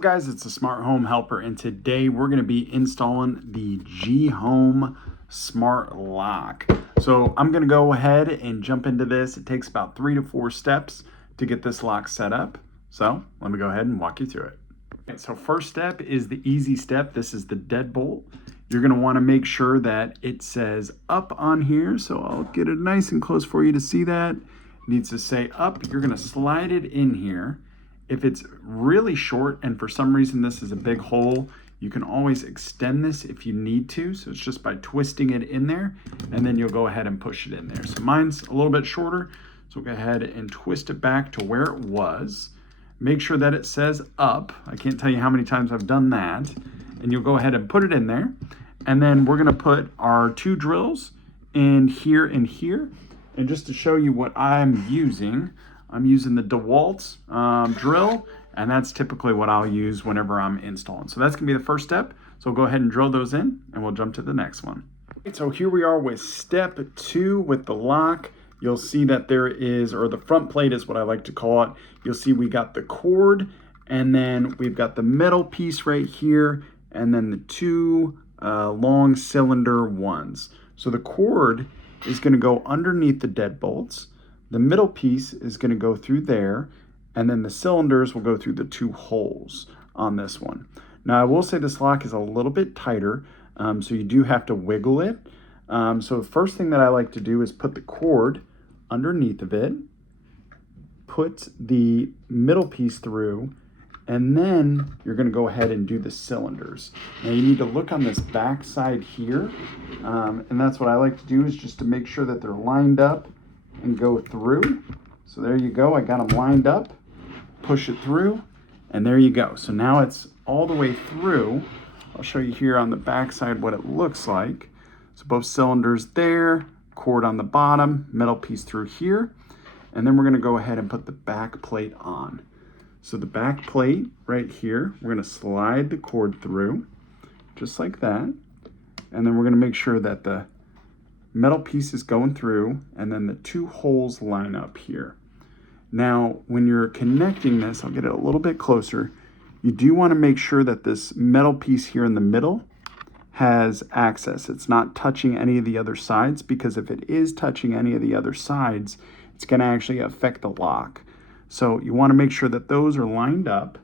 Guys, it's a smart home helper, and today we're going to be installing the GHome smart lock. So I'm going to go ahead and jump into this. It takes about 3 to 4 steps to get this lock set up. So let me go ahead and walk you through it. Okay, so first step is the easy step. This is the deadbolt. You're going to want to make sure that it says up on here. So I'll get it nice and close for you to see that. It needs to say up. You're going to slide it in here. If it's really short and for some reason this is a big hole, you can always extend this if you need to. So it's just by twisting it in there, and then you'll go ahead and push it in there. So mine's a little bit shorter, so we'll go ahead and twist it back to where it was. Make sure that it says up. I can't tell you how many times I've done that. And you'll go ahead and put it in there. And then we're gonna put our 2 drills in here and here. And just to show you what I'm using the DeWalt drill, and that's typically what I'll use whenever I'm installing. So that's gonna be the first step. So we'll go ahead and drill those in, and we'll jump to the next one. So here we are with step 2 with the lock. You'll see that there is, or the front plate is what I like to call it. You'll see we got the cord, and then we've got the metal piece right here, and then the 2 long cylinder ones. So the cord is gonna go underneath the deadbolts. The middle piece is going to go through there, and then the cylinders will go through the 2 holes on this one. Now, I will say this lock is a little bit tighter, so you do have to wiggle it. So the first thing that I like to do is put the cord underneath of it, put the middle piece through, and then you're going to go ahead and do the cylinders. Now, you need to look on this back side here, and that's what I like to do, is just to make sure that they're lined up and go through. So there you go, I got them lined up, push it through, and there you go. So now it's all the way through. I'll show you here on the back side what it looks like. So both cylinders there, cord on the bottom, metal piece through here, and then we're gonna go ahead and put the back plate on. So the back plate right here, we're gonna slide the cord through, just like that, and then we're gonna make sure that the metal piece is going through, and then the 2 holes line up here. Now, when you're connecting this, I'll get it a little bit closer, you do want to make sure that this metal piece here in the middle has access. It's not touching any of the other sides, because if it is touching any of the other sides, it's going to actually affect the lock. So you want to make sure that those are lined up,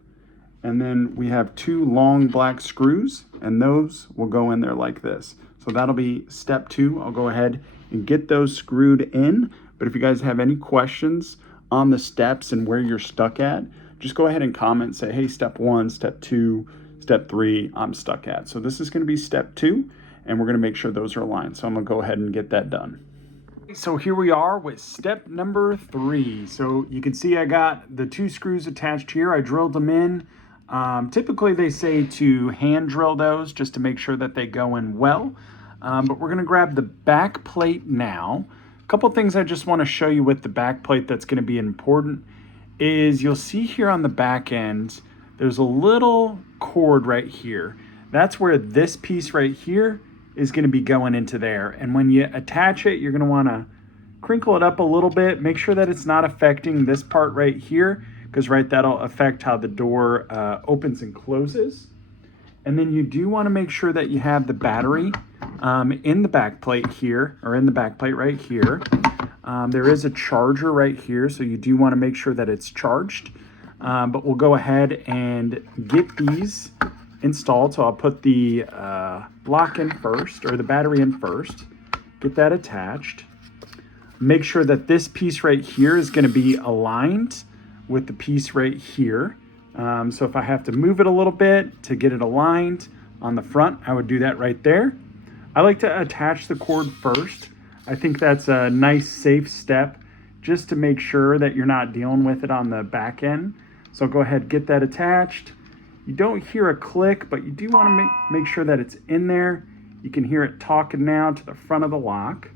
and then we have 2 long black screws, and those will go in there like this. So that'll be step 2. I'll go ahead and get those screwed in. But if you guys have any questions on the steps and where you're stuck at, just go ahead and comment and say, hey, step 1, step 2, step 3, I'm stuck at. So this is going to be step 2, and we're going to make sure those are aligned. So I'm going to go ahead and get that done. So here we are with step number 3. So you can see I got the 2 screws attached here. I drilled them in. Typically they say to hand drill those just to make sure that they go in well. But we're gonna grab the back plate now. A couple things I just wanna show you with the back plate that's gonna be important is you'll see here on the back end, there's a little cord right here. That's where this piece right here is gonna be going into there. And when you attach it, you're gonna wanna crinkle it up a little bit, make sure that it's not affecting this part right here, because that'll affect how the door opens and closes. And then you do want to make sure that you have the battery in the back plate here, or in the back plate right here. There is a charger right here, so you do want to make sure that it's charged. But we'll go ahead and get these installed. So I'll put the block in first, or the battery in first, get that attached. Make sure that this piece right here is going to be aligned with the piece right here. So if I have to move it a little bit to get it aligned on the front, I would do that right there. I like to attach the cord first. I think that's a nice safe step just to make sure that you're not dealing with it on the back end. So go ahead, get that attached. You don't hear a click, but you do want to make sure that it's in there. You can hear it talking now to the front of the lock.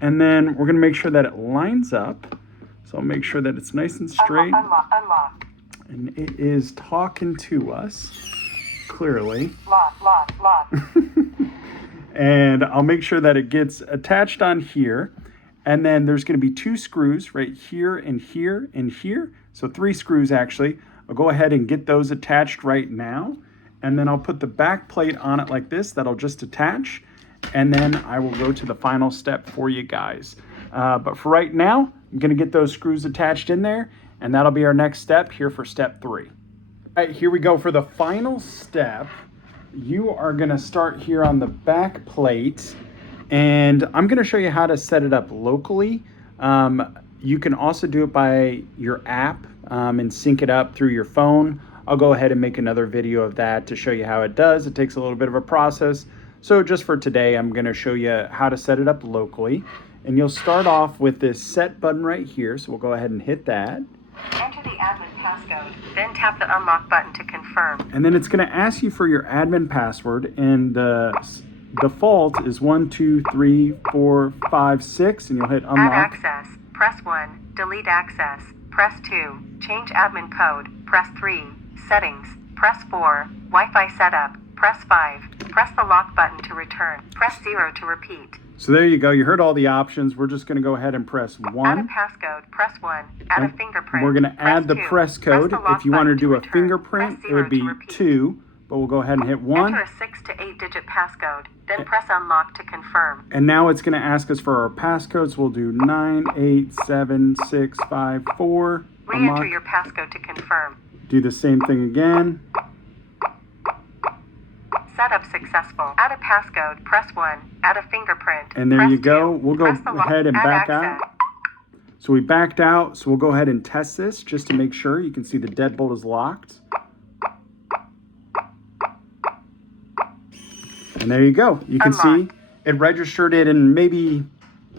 And then we're gonna make sure that it lines up. So I'll make sure that it's nice and straight. Unlock. And it is talking to us, clearly. Lock. And I'll make sure that it gets attached on here. And then there's gonna be 2 screws right here and here and here. So 3 screws actually. I'll go ahead and get those attached right now. And then I'll put the back plate on it like this. That'll just attach. And then I will go to the final step for you guys. But for right now, I'm going to get those screws attached in there. And that'll be our next step here for step 3. All right, here we go for the final step. You are going to start here on the back plate. And I'm going to show you how to set it up locally. You can also do it by your app and sync it up through your phone. I'll go ahead and make another video of that to show you how it does. It takes a little bit of a process. So just for today, I'm going to show you how to set it up locally. And you'll start off with this set button right here. So we'll go ahead and hit that. Enter the admin passcode, then tap the unlock button to confirm. And then it's going to ask you for your admin password. And the default is 1, 2, 3, 4, 5, 6. And you'll hit unlock. Add access. Press 1. Delete access. Press 2. Change admin code. Press 3. Settings. Press 4. Wi-Fi setup. Press 5. Press the lock button to return. Press 0 to repeat. So there you go. You heard all the options. We're just going to go ahead and press 1. Add a passcode. Press 1. Add a fingerprint. We're going to add the Press 2. press code. Press the lock If you want to button do a return. fingerprint, Press it would 0 be to repeat. 2. But we'll go ahead and hit 1. Enter a 6 to 8 digit passcode. Then press unlock to confirm. And now it's going to ask us for our passcode. So we'll do 9, 8, 7, 6, 5, 4. Re-enter Unlock. your passcode to confirm. Do the same thing again. Setup successful. Add a passcode. Press 1. Add a fingerprint. And there Press you go. 2. We'll go Press the lock- ahead and add back access. out. So we backed out. So we'll go ahead and test this just to make sure. You can see the deadbolt is locked. And there you go. You can see Unlocked. it registered it in maybe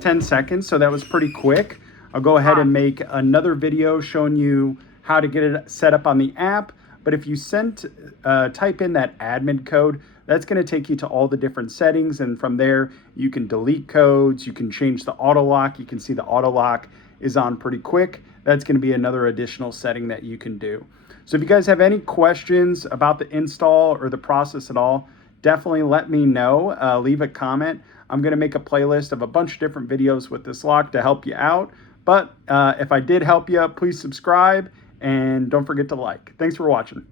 10 seconds. So that was pretty quick. I'll go ahead and make another video showing you how to get it set up on the app. But if you type in that admin code, that's going to take you to all the different settings. And from there, you can delete codes. You can change the auto lock. You can see the auto lock is on pretty quick. That's going to be another additional setting that you can do. So if you guys have any questions about the install or the process at all, definitely let me know. Leave a comment. I'm going to make a playlist of a bunch of different videos with this lock to help you out. But if I did help you, please subscribe and don't forget to like. Thanks for watching.